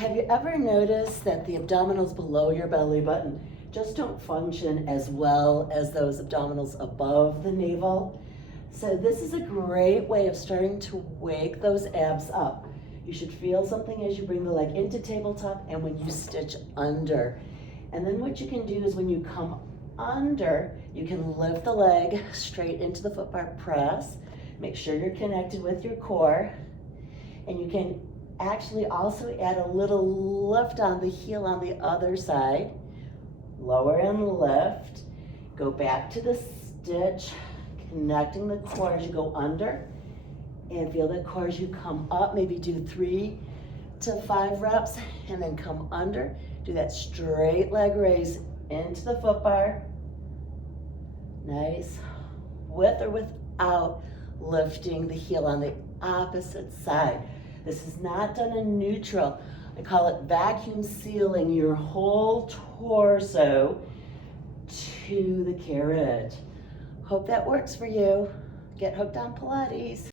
Have you ever noticed that the abdominals below your belly button just don't function as well as those abdominals above the navel? So this is a great way of starting to wake those abs up. You should feel something as you bring the leg into tabletop and when you stitch under. And then what you can do is when you come under, you can lift the leg straight into the footbar press. Make sure you're connected with your core. And you can actually also add a little lift on the heel on the other side. Lower and lift. Go back to the stitch, connecting the core as you go under. And feel the core as you come up. Maybe do 3 to 5 reps and then come under. Do that straight leg raise into the footbar. Nice. With or without lifting the heel on the opposite side. This is not done in neutral. I call it vacuum sealing your whole torso to the carriage. Hope that works for you. Get hooked on Pilates.